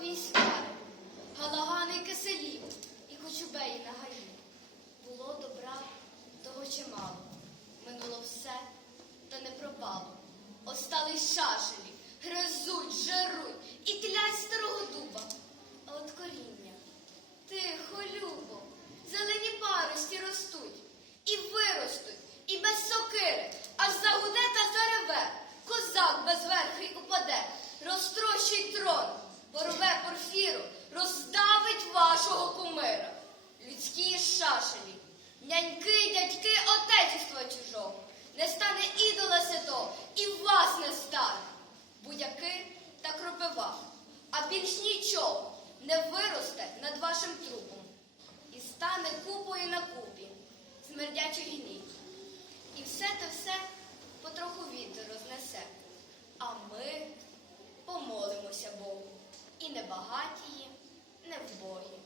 свари, галагани й киселів, і кочубеї на гаї. Було добра того чимало, минуло все, та не пропало. Остались шашелі, гризуть, жаруть і тлять старого дуба. А от коріння тихо, любо, зелені парості ростуть, і виростуть, і без сокири, аж загуде та зареве, козак безверхий упаде, розтрощить виросте над вашим трупом. І стане купою на купі, смердячий гній. І все те все потроху вітер рознесе. А ми помолимося Богу. І не багатії, не вбогі.